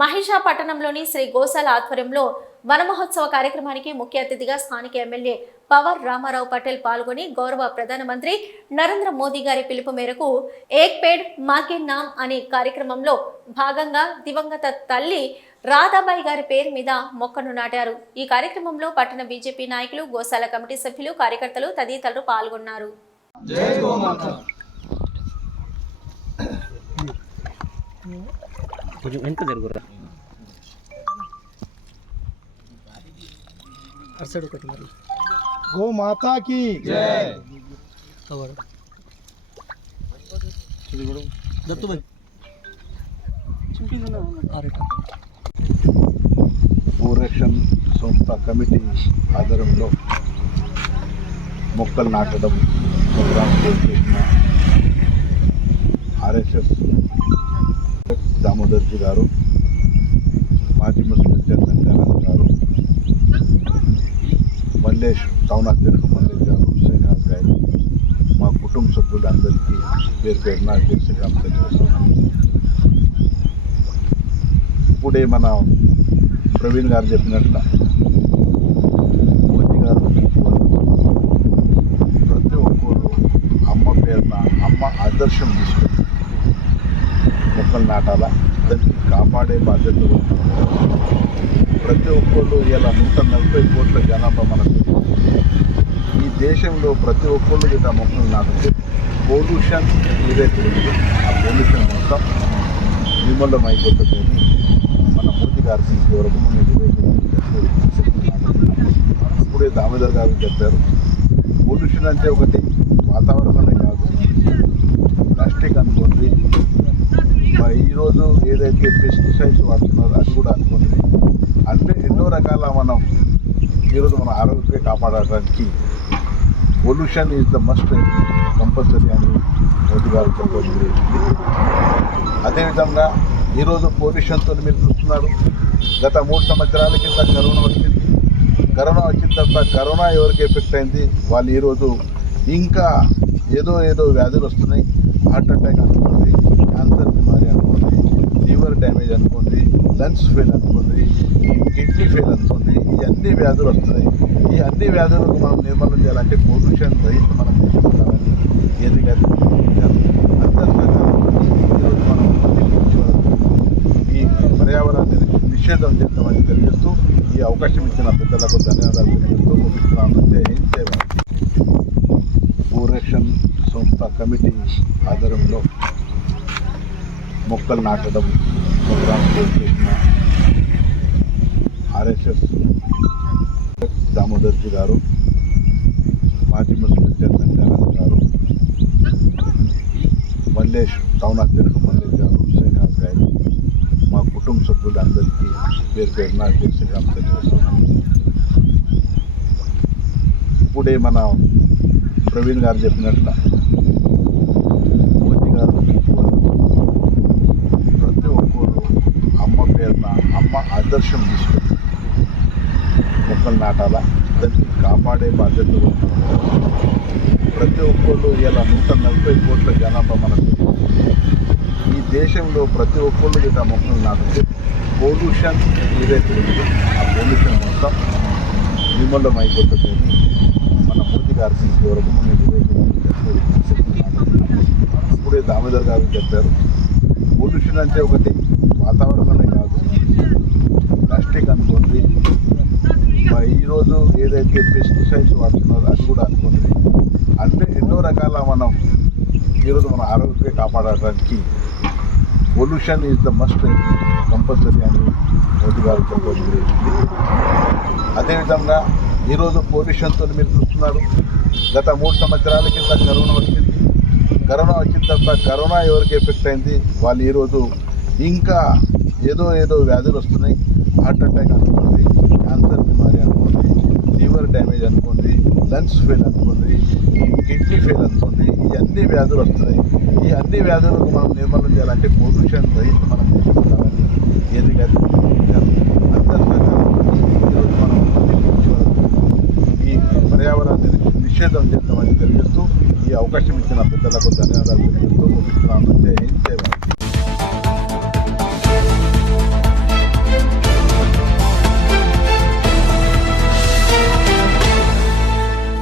మహిషా పట్టణంలోని శ్రీ గోశాల ఆధ్వర్యంలో వన మహోత్సవ కార్యక్రమానికి ముఖ్య అతిథిగా స్థానిక ఎమ్మెల్యే పవర్ రామారావు పటేల్ పాల్గొని గౌరవ ప్రధానమంత్రి నరేంద్ర మోదీ గారి పిలుపు మేరకు ఏక్ పేడ్ మాకే నామ్ అనే కార్యక్రమంలో భాగంగా దివంగత తల్లి రాధాబాయి గారి పేరు మీద మొక్కను నాటారు. ఈ కార్యక్రమంలో పట్టణ బీజేపీ నాయకులు గోశాల కమిటీ సభ్యులు కార్యకర్తలు తదితరులు పాల్గొన్నారు. జై కొంచెం వెనక జరుగురా అటు ఒకటి మరి గో మాతాకి దత్తు భాయ్ భూరక్షం సంస్థ కమిటీ ఆధారంలో మొక్కలు నాటడం ప్రోగ్రాం చేసిన ఆర్ఎస్ఎస్ దామోదర్జీ గారు మాజీ మున్సిపల్ చైర్మన్ గారు గారు మల్లేష్ టౌన్ అధ్యక్షుడు మల్లేష్ గారు శ్రీనివాస్ గారు మా కుటుంబ సభ్యులందరికీ పేరు పేరున శ్రీరామ్ తెలియజేస్తున్నాను ఇప్పుడే మన ప్రవీణ్ గారు చెప్పినట్ల మోదీ గారు ప్రతి ఒక్కరు అమ్మ పేరున అమ్మ ఆదర్శం తీసుకుని మొక్కలు నాటాలా దాన్ని కాపాడే బాధ్యత ప్రతి ఒక్కళ్ళు ఇలా నూట నలభై కోట్ల జనాభా మనకు ఈ దేశంలో ప్రతి ఒక్కళ్ళు ఇలా మొక్కలు నాటితే పొల్యూషన్ ఏదైతే ఉందో ఆ పొల్యూషన్ మొత్తం నిర్మూలం అయిపోతుంది మన మోదీ గారికి ఇంతవరకు ఇప్పుడే దామోదర్ గారు చెప్పారు. పొల్యూషన్ అంటే ఒకటి వాతావరణమే కాదు. ప్లాస్టిక్ అనుకోండి ఈరోజు ఏదైతే పెస్టిసైడ్స్ వాడుతున్నారో అది కూడా అనుకుంటుంది అంటే ఎన్నో రకాల మనం ఈరోజు మన ఆరోగ్యం కాపాడడానికి pollution is the must compulsory అని మోదీ గారు అదేవిధంగా ఈరోజు పొల్యూషన్తో మీరు చూస్తున్నారు. గత మూడు సంవత్సరాల కింద కరోనా వచ్చింది. కరోనా వచ్చిన తర్వాత కరోనా ఎవరికి ఎఫెక్ట్ అయింది? వాళ్ళు ఈరోజు ఇంకా ఏదో ఏదో వ్యాధులు వస్తున్నాయి. హార్ట్ అటాక్ అంటున్నారు. లివర్ డ్యామేజ్ అనుకోండి లంగ్స్ ఫెయిల్ అనుకోండి కిడ్నీ ఫెయిల్ అనుకోండి ఈ అన్ని వ్యాధులు వస్తున్నాయి. ఈ అన్ని వ్యాధులకు మనం నిర్మూలన చేయాలంటే పొల్యూషన్ రైతు మనం తీసుకుంటామని ఏది కాదు మనం ఈ పర్యావరణాన్ని నిషేధం చేద్దామని తెలియజేస్తూ ఈ అవకాశం ఇచ్చిన పెద్దలకు ధన్యవాదాలు తెలియజేస్తూ ముగిస్తున్నాను జై భూరక్షణ సంస్థ కమిటీ ఆధ్వర్యంలో మొక్కలు నాటడం ప్రోగ్రాం చేసిన ఆర్ఎస్ఎస్ దామోదర్జీ గారు మాజీ మున్సిపల్ చైర్మన్ గారు గారు మల్లేష్ టౌన్ అధ్యక్షుడు మల్లేష్ గారు శ్రీనివాస్ గారు మా కుటుంబ సభ్యులందరికీ పేరు పేరున శ్రీరామ్ తెలియజేస్తున్నాను ఇప్పుడే మన ప్రవీణ్ గారు చెప్పినట్ల మోదీ గారు ప్రతి ఒక్కరు అమ్మ పేరున అమ్మ ఆదర్శం తీసుకుని మొక్కలు నాటాలా దాన్ని కాపాడే బాధ్యత ప్రతి ఒక్కళ్ళు ఇలా నూట నలభై కోట్ల జనాభా మనకు ఈ దేశంలో ప్రతి ఒక్కళ్ళు ఇలా మొక్కలు నాటితే పొల్యూషన్ ఏదైతే ఉందో ఆ పొల్యూషన్ మొత్తం నిర్మూలం అయిపోతుంది మన మోదీ గారికి ఇంతవరకు మన ఇప్పుడే దామోదర్ గారు చెప్పారు పొల్యూషన్ అంటే ఒకటి వాతావరణం ప్లాస్టిక్ అనుకోండి మరి ఈరోజు ఏదైతే పెస్టిసైడ్స్ వాడుతున్నారో అది కూడా అనుకోండి. అంటే ఎన్నో రకాల మనం ఈరోజు మన ఆరోగ్యం కాపాడడానికి pollution is the must compulsory అని మోదీ గారు చెప్పడం అదేవిధంగా ఈరోజు పొల్యూషన్తో మీరు చూస్తున్నారు. గత మూడు సంవత్సరాల కింద కరోనా వచ్చింది. కరోనా వచ్చిన తర్వాత కరోనా ఎవరికి ఎఫెక్ట్ అయింది? వాళ్ళు ఈరోజు ఇంకా ఏదో ఏదో వ్యాధులు వస్తున్నాయి. హార్ట్ అటాక్ అనుకోండి క్యాన్సర్ బిమారీ అనుకోండి లివర్ డ్యామేజ్ అనుకోండి లంగ్స్ ఫెయిల్ అనుకోండి కిడ్నీ ఫెయిల్ అనుకోండి ఈ అన్ని వ్యాధులు వస్తున్నాయి. ఈ అన్ని వ్యాధులకు మనం నిర్మూలన చేయాలంటే పొల్యూషన్ రైతు మనం తీసుకుంటామని ఏది కాదు ఈరోజు మనం ఈ పర్యావరణాన్ని నిషేధం చేస్తామని తెలియజేస్తూ ఈ అవకాశం ఇచ్చిన పెద్దలకు ధన్యవాదాలు తెలియజేస్తూ ముగిస్తున్నాను. జై